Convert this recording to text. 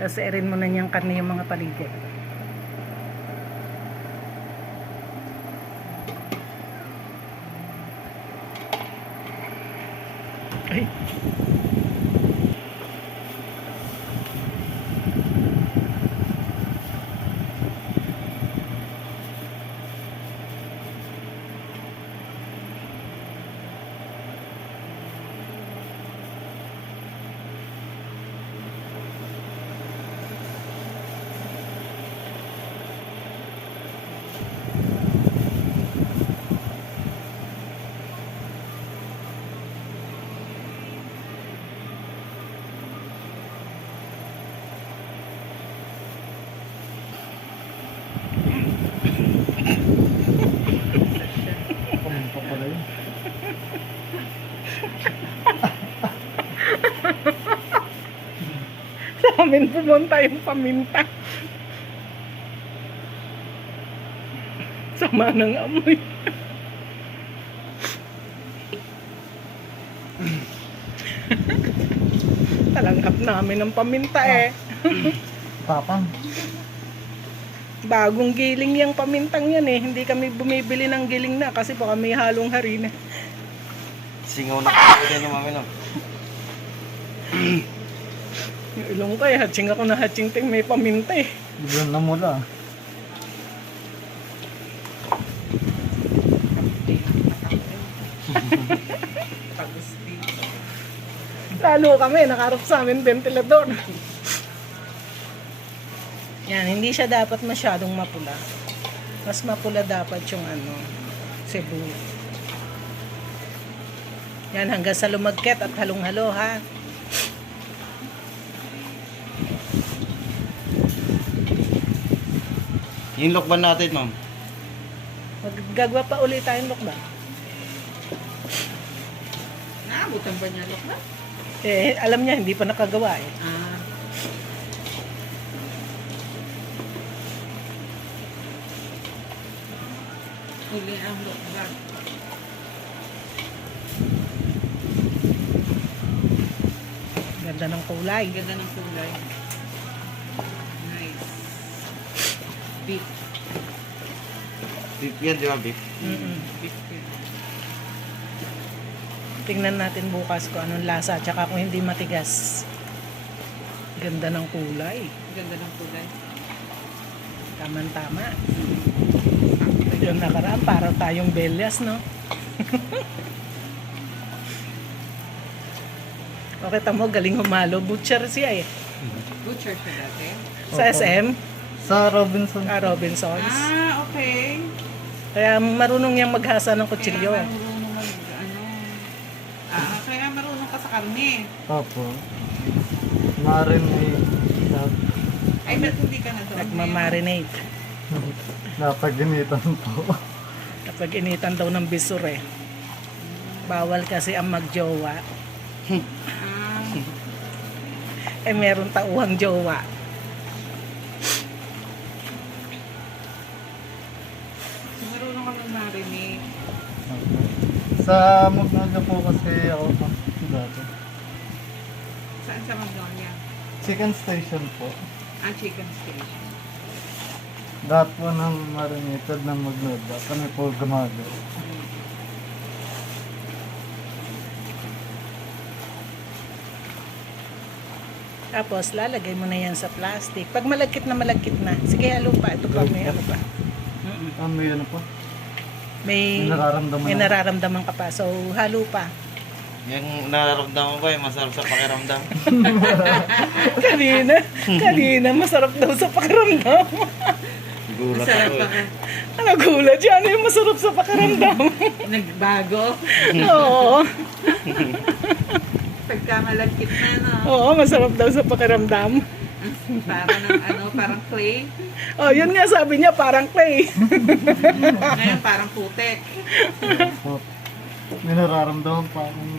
Kasi erin mo na niyang karne yung mga paligid. Ay. Paminta pala yun. Sa amin pumunta yung paminta. Sama ng amoy. Talanghap namin ng paminta eh. Tapang. Bagong giling yung pamintang yan eh. Hindi kami bumibili ng giling na kasi baka may halong harina. Singaw na kayo din yung mami no. Yung ilong ko eh. Hatsing ako na hatsing ting may paminta eh. Diyan na mula. Lalo kami, nakaharap sa amin ventilador. Yan, hindi siya dapat masyadong mapula. Mas mapula dapat yung ano, Cebu. Yan, hanggang sa lumagket at halong-halo ha. Yung lokban natin ma'am. Maggagawa pa ulit tayong lokba. Naabutan ba niya lokba? Eh, alam niya, hindi pa nakagawa eh. Ah. Uli ang lokba. Ganda ng kulay. Ganda ng kulay. Nice. Beef. Beef yan, di ba beef? Beef yun. Tingnan natin bukas kung anong lasa tsaka kung hindi matigas. Ganda ng kulay. Ganda ng kulay. Tama-tama. Yung nakaraan, para tayong belyas, no? Okay, tamo, galing humalo. Butcher siya eh. Butcher siya dati. Sa Opo. SM, Sa Robinson. Robinsons. Ah, okay. Kaya marunong niyang maghasa ng kutsilyo. Kaya marunong kaya marunong ka sa karne. Opo. Marinate. Ay, ba't hindi ka na doon? Nagmamarinate. Napaginitan po. Kapag initan daw ng bisur eh. Bawal kasi ang magjowa. Ah, Eh, meron tauhang jowa. so marunong ka mag-marinate. Opo. Sa Magnolia po kasi ako dati. Saan sa Magnolia? Chicken station po. Ah, chicken station. Lahat po ng marinated ng Magnolia. Kami po gumagawa. Tapos, lalagay mo na yan sa plastic. Pag malagkit na, sige, halo pa. Ito pa, may ano pa. May ano po? May, May nararamdaman may ako. nararamdaman ka pa. So, halo pa. Yung nararamdaman ba yung masarap sa pakiramdam? kanina, masarap daw sa pakiramdam. Gulat Masarap ako pa eh. ka. Ano gulat yan? Ano yung masarap sa pakiramdam? Nagbago. Oo. Pagka malagkit na, no? Oo, masarap daw sa pakiramdam. Parang ng parang clay. Oh, yun nga sabi niya, parang clay. Ngayon, parang putek. Opo. May nararamdaman pa akong